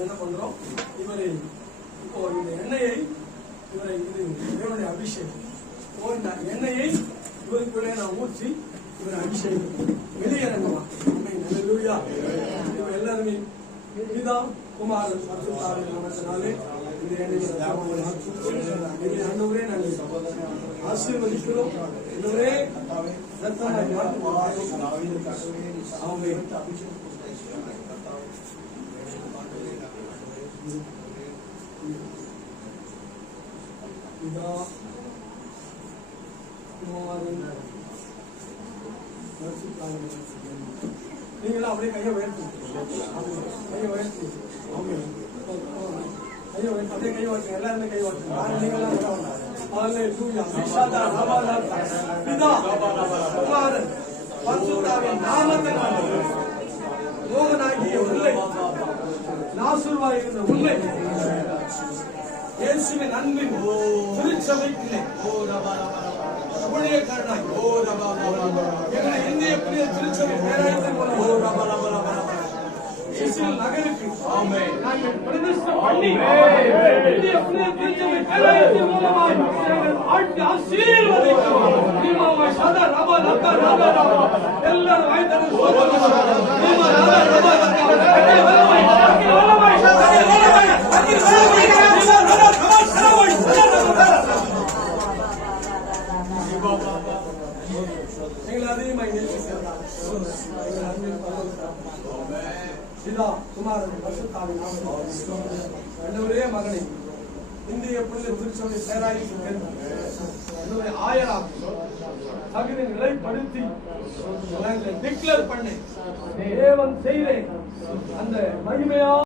நம்ம என்ன பண்றோம், இவரை இப்போ இந்த எண்ணெயை இவரை இது தேவனுடைய அபிஷேகம். இந்த எண்ணெயை இவருக்குள்ளே நான் ஊற்றி இவரை அபிஷேகம் வெளியிறங்குவான். அல்லேலூயா. இவங்க எல்லாருமே பிதா குமாரன் பரிசுத்தாவின் நாமத்தினாலே இந்த எண்ணெயை ஆண்டவரே நாங்கள் ஆசீர்வதிக்கிறோம். இதுவரே ரத்தமாய் பிதா குமாரன் நீங்களாம் அப்படியே கையை உயர்த்தி கையை உயர்த்தி கையை உயர்த்தி அப்படியே கை வாட்டுங்க. எல்லாருமே கை வாட்டுங்க. நீங்களாம் பிதா குமாரன் பரிசுத்தாவின் நாமத்தினாலே மோகனாகிய உள்ளே நாசுர்வாயிருந்த உள்ளே இயேசுவின் அன்பின் திருச்சபைக்குள்ளே ஊழியக்காரனாய் எங்களை இந்திய புதிய திருச்சபை பேராயத்தை போல இஸ்ரேல் நகருக்கு நாங்கள் பிரதிஷ்டை பண்ணி இந்திய புதிய திருச்சபை பேராயத்தை மூலமாக நாங்கள் ஆட்சி ஆசீர்வதிக்கிறோம். எல்லாரும் வாய்த்தது பிதா குமாரன் பரிசுத்தாவின் நாமத்தினாலே மகனை இந்திய புனித திருச்சபை பேராயத்திற்கு ஆயராக தகுதி நிலைப்படுத்தி டிக்ளேர் பண்ணி தேவன் செய்தேன் அந்த மகிமையா